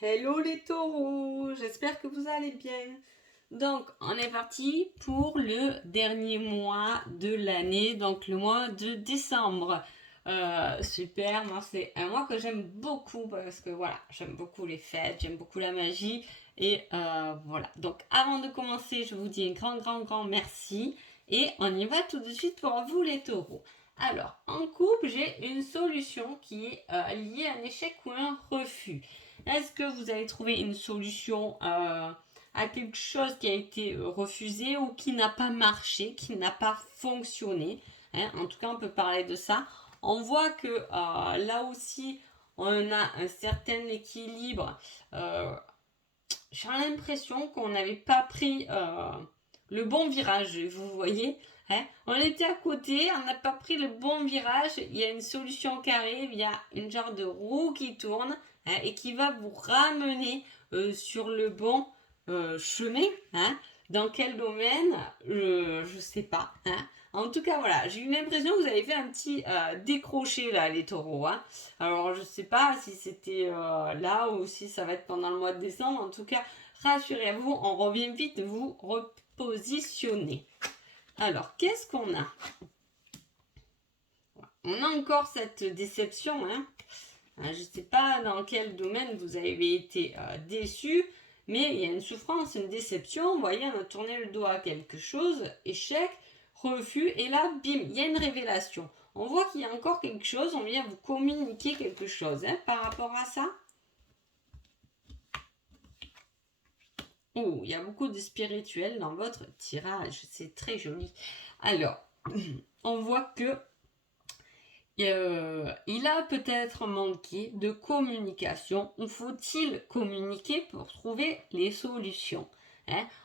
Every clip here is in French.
Hello les taureaux, j'espère que vous allez bien. Donc, on est parti pour le dernier mois de l'année, donc le mois de décembre. Super, moi c'est un mois que j'aime beaucoup parce que voilà, j'aime beaucoup les fêtes, j'aime beaucoup la magie et voilà. Donc, avant de commencer, je vous dis un grand merci et on y va tout de suite pour vous les taureaux. Alors, en couple, j'ai une solution qui est liée à un échec ou un refus. Est-ce que vous avez trouvé une solution à quelque chose qui a été refusé ou qui n'a pas marché, qui n'a pas fonctionné? En tout cas, on peut parler de ça. On voit que là aussi, on a un certain équilibre. Euh, j'ai l'impression qu'on n'avait pas pris le bon virage, vous voyez. On était à côté, on n'a pas pris le bon virage. Il y a une solution qui arrive, il y a une genre de roue qui tourne et qui va vous ramener sur le bon chemin. Dans quel domaine je ne sais pas. En tout cas, voilà, j'ai eu l'impression que vous avez fait un petit décroché là, les taureaux. Alors, je ne sais pas si c'était là ou si ça va être pendant le mois de décembre. En tout cas, rassurez-vous, on revient vite vous repositionner. Alors, qu'est-ce qu'on a? On a encore cette déception. Je ne sais pas dans quel domaine vous avez été déçu, mais il y a une souffrance, une déception. Vous voyez, on a tourné le doigt à quelque chose, échec, refus, et là, bim, il y a une révélation. On voit qu'il y a encore quelque chose, on vient vous communiquer quelque chose par rapport à ça. Oh, il y a beaucoup de spirituel dans votre tirage, c'est très joli. Alors, on voit que il a peut-être manqué de communication ou faut-il communiquer pour trouver les solutions?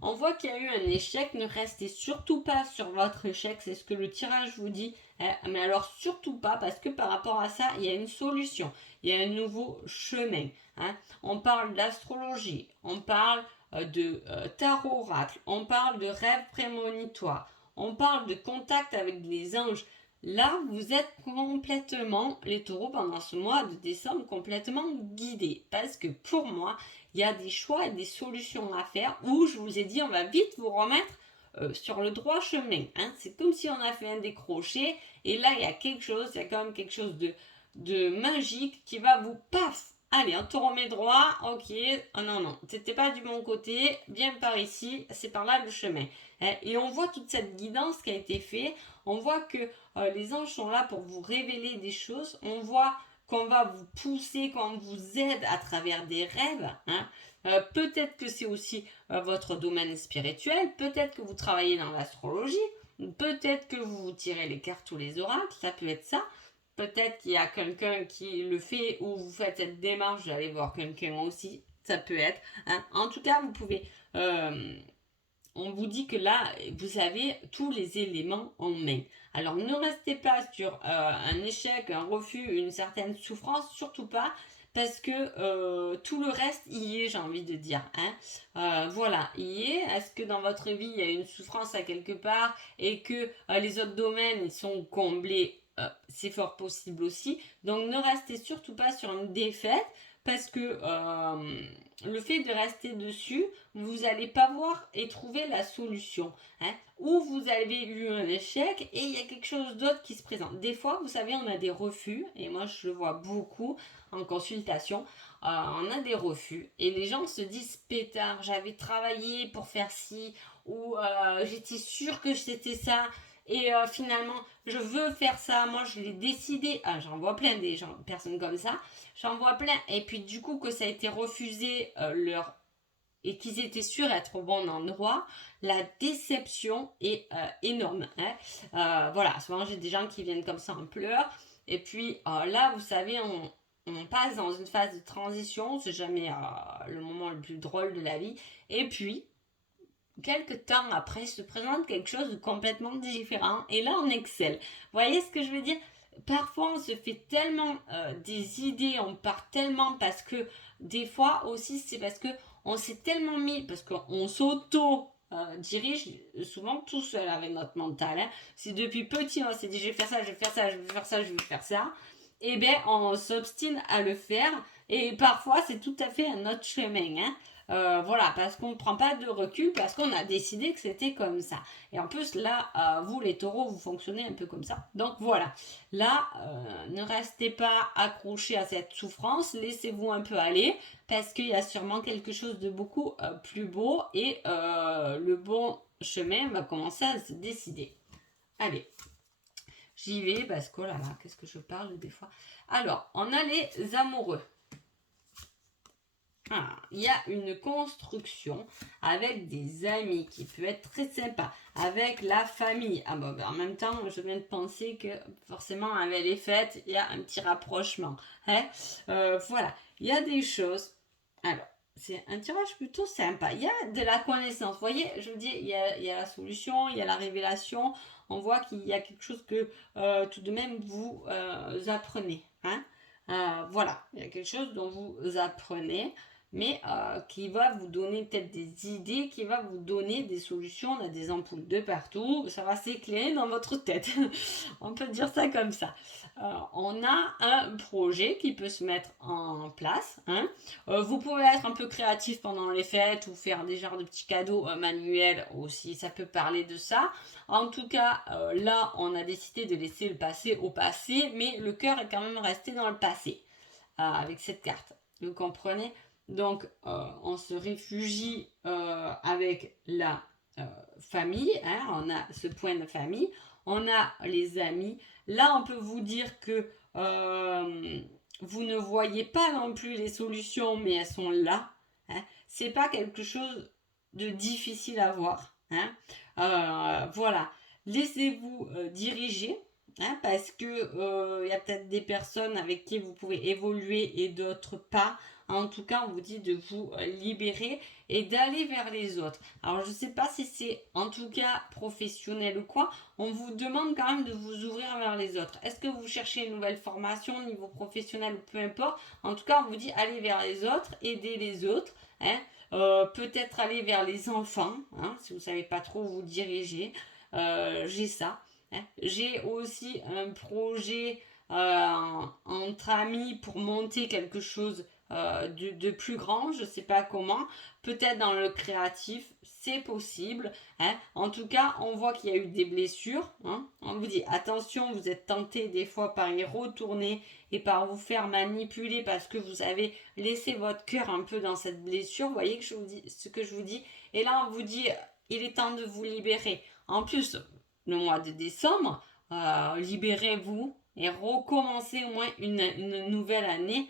On voit qu'il y a eu un échec, ne restez surtout pas sur votre échec, c'est ce que le tirage vous dit, mais alors surtout pas parce que par rapport à ça, il y a une solution, il y a un nouveau chemin. On parle d'astrologie, on parle de tarot oracle, on parle de rêve prémonitoire, on parle de contact avec les anges. Là, vous êtes complètement, les taureaux, pendant ce mois de décembre, complètement guidés. Parce que pour moi, il y a des choix et des solutions à faire où je vous ai dit, on va vite vous remettre sur le droit chemin. C'est comme si on a fait un décroché et là, il y a quelque chose, il y a quand même quelque chose de magique qui va vous paf. Allez, on te remet droit, ok, oh non, c'était pas du bon côté, viens par ici, c'est par là le chemin. Et on voit toute cette guidance qui a été faite, on voit que les anges sont là pour vous révéler des choses. On voit qu'on va vous pousser, qu'on vous aide à travers des rêves. Peut-être que c'est aussi votre domaine spirituel. Peut-être que vous travaillez dans l'astrologie. Peut-être que vous tirez les cartes ou les oracles. Ça peut être ça. Peut-être qu'il y a quelqu'un qui le fait ou vous faites cette démarche d'aller voir quelqu'un aussi. Ça peut être. En tout cas, vous pouvez on vous dit que là, vous avez tous les éléments en main. Alors ne restez pas sur un échec, un refus, une certaine souffrance, surtout pas, parce que tout le reste y est, j'ai envie de dire. Voilà, y est. Est-ce que dans votre vie, il y a une souffrance à quelque part et que les autres domaines ils sont comblés? C'est fort possible aussi. Donc ne restez surtout pas sur une défaite, parce que le fait de rester dessus, vous n'allez pas voir et trouver la solution. Ou vous avez eu un échec et il y a quelque chose d'autre qui se présente. Des fois, vous savez, on a des refus, et moi je le vois beaucoup en consultation, on a des refus et les gens se disent pétard, j'avais travaillé pour faire ci, ou j'étais sûre que c'était ça, et finalement je veux faire ça, moi je l'ai décidé. J'en vois plein des gens, personnes comme ça, j'en vois plein, et puis du coup que ça a été refusé et qu'ils étaient sûrs d'être au bon endroit, la déception est énorme. Voilà, souvent j'ai des gens qui viennent comme ça en pleurs. Et puis là, vous savez, on passe dans une phase de transition, c'est jamais le moment le plus drôle de la vie. Et puis, quelques temps après, se présente quelque chose de complètement différent. Et là, on excelle. Vous voyez ce que je veux dire? Parfois, on se fait tellement des idées, on part tellement parce que des fois aussi, c'est parce que on s'est tellement mis, parce qu'on s'auto dirige souvent tout seul avec notre mental. Si depuis petit on s'est dit je vais faire ça, je vais faire ça, je vais faire ça, je vais faire ça, et bien on s'obstine à le faire Et parfois, c'est tout à fait un autre chemin. Hein. Voilà, parce qu'on ne prend pas de recul, parce qu'on a décidé que c'était comme ça. Et en plus, là, vous, les taureaux, vous fonctionnez un peu comme ça. Donc voilà, là, ne restez pas accrochés à cette souffrance, laissez-vous un peu aller, parce qu'il y a sûrement quelque chose de beaucoup plus beau, et le bon chemin va commencer à se décider. Allez, j'y vais, parce que, oh là là, qu'est-ce que je parle des fois. Alors, on a les amoureux. Il y a une construction avec des amis qui peut être très sympa, avec la famille. En même temps, je viens de penser que forcément avec les fêtes, il y a un petit rapprochement. Hein. Voilà, il y a des choses. Alors, c'est un tirage plutôt sympa. Il y a de la connaissance. Vous voyez, je vous dis, il y a la solution, il y a la révélation. On voit qu'il y a quelque chose que tout de même vous apprenez. Hein. Voilà, il y a quelque chose dont vous apprenez, mais qui va vous donner peut-être des idées, qui va vous donner des solutions. On a des ampoules de partout, ça va s'éclairer dans votre tête. On peut dire ça comme ça. On a un projet qui peut se mettre en place. Hein. Vous pouvez être un peu créatif pendant les fêtes ou faire des genres de petits cadeaux manuels aussi, ça peut parler de ça. En tout cas, là, on a décidé de laisser le passé au passé, mais le cœur est quand même resté dans le passé avec cette carte. Vous comprenez? Donc, on se réfugie avec la famille. Hein, on a ce point de famille. On a les amis. Là, on peut vous dire que vous ne voyez pas non plus les solutions, mais elles sont là. Hein. C'est pas quelque chose de difficile à voir. Hein. Voilà. Laissez-vous diriger. Hein, parce que y a peut-être des personnes avec qui vous pouvez évoluer et d'autres pas. En tout cas, on vous dit de vous libérer et d'aller vers les autres. Alors, je ne sais pas si c'est en tout cas professionnel ou quoi. On vous demande quand même de vous ouvrir vers les autres. Est-ce que vous cherchez une nouvelle formation au niveau professionnel ou peu importe? En tout cas, on vous dit aller vers les autres, aider les autres. Hein, peut-être aller vers les enfants, hein, si vous ne savez pas trop où vous diriger. J'ai ça. Hein. J'ai aussi un projet entre amis pour monter quelque chose de plus grand, je ne sais pas comment, peut-être dans le créatif, c'est possible. Hein. En tout cas, on voit qu'il y a eu des blessures. Hein. On vous dit attention, vous êtes tenté des fois par y retourner et par vous faire manipuler parce que vous avez laissé votre cœur un peu dans cette blessure. Vous voyez que je vous dis, ce que je vous dis. Et là, on vous dit, il est temps de vous libérer. En plus, le mois de décembre, libérez-vous et recommencez au moins une nouvelle année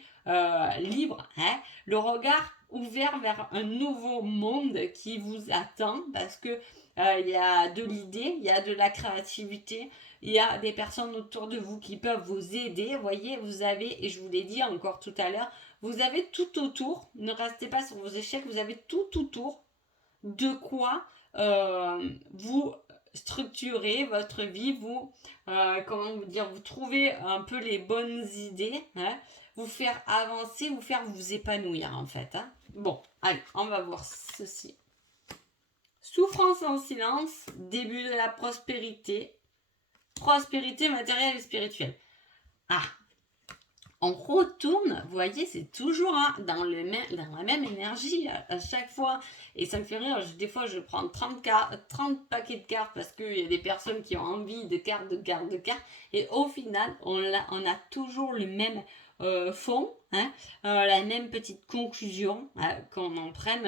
libre, hein, le regard ouvert vers un nouveau monde qui vous attend parce que il y a de l'idée, il y a de la créativité, il y a des personnes autour de vous qui peuvent vous aider. Vous voyez, vous avez, et je vous l'ai dit encore tout à l'heure, vous avez tout autour, ne restez pas sur vos échecs, vous avez tout autour de quoi vous structurer votre vie, vous, comment vous dire, vous trouvez un peu les bonnes idées, hein, vous faire avancer, vous faire vous épanouir en fait. Hein. Bon, allez, on va voir ceci. Souffrance en silence, début de la prospérité. Prospérité matérielle et spirituelle. Ah, on retourne, vous voyez, c'est toujours hein, dans la même énergie à chaque fois. Et ça me fait rire, des fois je prends 30 paquets de cartes parce qu'il y a des personnes qui ont envie de cartes. Et au final, on a toujours le même fond, hein, la même petite conclusion, hein, qu'on en prenne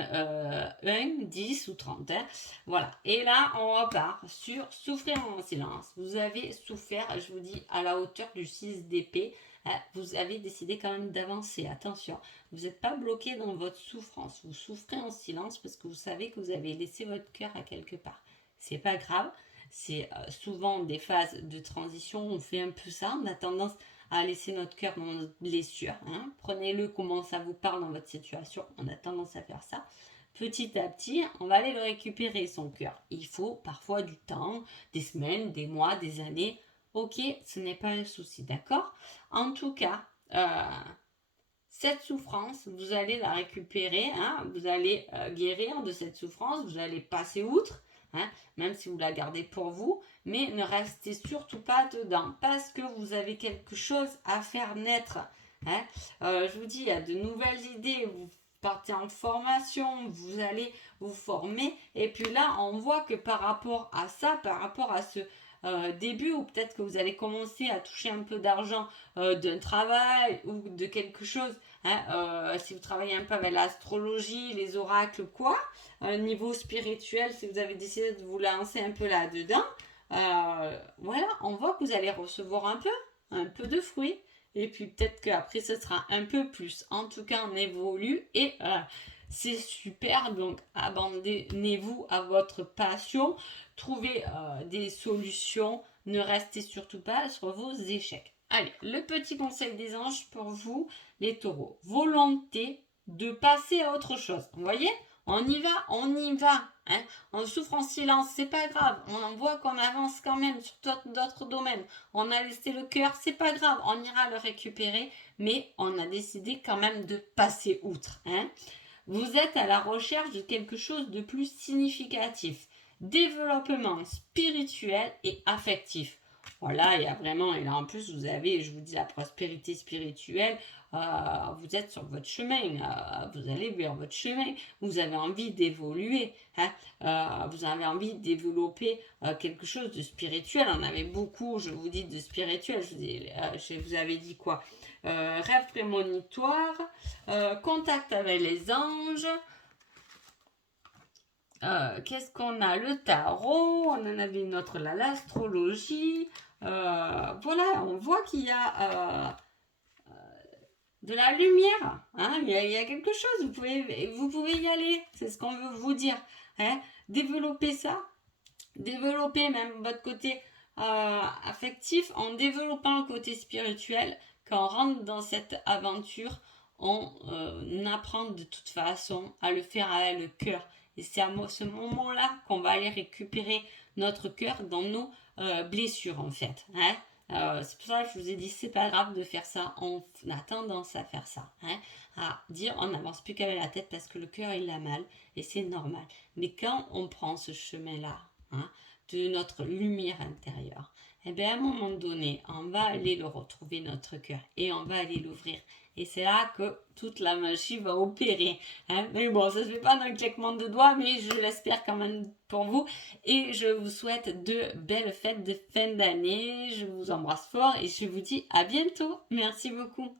1, 10 ou 30. Hein, voilà. Et là, on repart sur souffrir en silence. Vous avez souffert, je vous dis, à la hauteur du 6 d'épée. Vous avez décidé quand même d'avancer, attention, vous n'êtes pas bloqué dans votre souffrance, vous souffrez en silence parce que vous savez que vous avez laissé votre cœur à quelque part. C'est pas grave, c'est souvent des phases de transition, on fait un peu ça, on a tendance à laisser notre cœur dans notre blessure. Hein. Prenez-le comment ça vous parle dans votre situation, on a tendance à faire ça. Petit à petit, on va aller le récupérer, son cœur. Il faut parfois du temps, des semaines, des mois, des années. Ok, ce n'est pas un souci, d'accord? En tout cas, cette souffrance, vous allez la récupérer, hein, vous allez guérir de cette souffrance, vous allez passer outre, hein, même si vous la gardez pour vous, mais ne restez surtout pas dedans, parce que vous avez quelque chose à faire naître Hein. Je vous dis, il y a de nouvelles idées, vous partez en formation, vous allez vous former, et puis là, on voit que par rapport à ça, par rapport à ce début, ou peut-être que vous allez commencer à toucher un peu d'argent d'un travail ou de quelque chose, hein, si vous travaillez un peu avec l'astrologie, les oracles, quoi, niveau spirituel, si vous avez décidé de vous lancer un peu là-dedans, voilà, on voit que vous allez recevoir un peu de fruits. Et puis peut-être qu'après, ce sera un peu plus. En tout cas, on évolue et c'est super. Donc, abandonnez-vous à votre passion. Trouvez des solutions. Ne restez surtout pas sur vos échecs. Allez, le petit conseil des anges pour vous, les taureaux. Volonté de passer à autre chose. Vous voyez, on y va, on y va. Hein. On souffre en silence, c'est pas grave. On en voit qu'on avance quand même sur d'autres domaines. On a laissé le cœur, c'est pas grave. On ira le récupérer, mais on a décidé quand même de passer outre. Hein. Vous êtes à la recherche de quelque chose de plus significatif. Développement spirituel et affectif. Voilà, il y a vraiment, et là en plus vous avez, je vous dis, la prospérité spirituelle, vous êtes sur votre chemin, vous allez vers votre chemin, vous avez envie d'évoluer, hein, vous avez envie de développer quelque chose de spirituel. On avait beaucoup, je vous dis, de spirituel, je vous avais dit quoi, rêve prémonitoire, contact avec les anges. Qu'est-ce qu'on a? Le tarot, on en avait une autre là, l'astrologie. Voilà, on voit qu'il y a de la lumière. Hein, il y a quelque chose, vous pouvez y aller. C'est ce qu'on veut vous dire. Hein. Développez ça. Développez même votre côté affectif en développant le côté spirituel. Quand on rentre dans cette aventure, on apprend de toute façon à le faire avec le cœur. Et c'est à ce moment-là qu'on va aller récupérer notre cœur dans nos blessures en fait. Hein. C'est pour ça que je vous ai dit c'est pas grave de faire ça. On a tendance à faire ça. Hein. À dire on n'avance plus qu'avec la tête parce que le cœur il a mal et c'est normal. Mais quand on prend ce chemin-là, hein, de notre lumière intérieure, et bien à un moment donné, on va aller le retrouver notre cœur et on va aller l'ouvrir. Et c'est là que toute la magie va opérer. Hein. Mais bon, ça ne se fait pas d'un claquement de doigts, mais je l'espère quand même pour vous. Et je vous souhaite de belles fêtes de fin d'année. Je vous embrasse fort et je vous dis à bientôt. Merci beaucoup.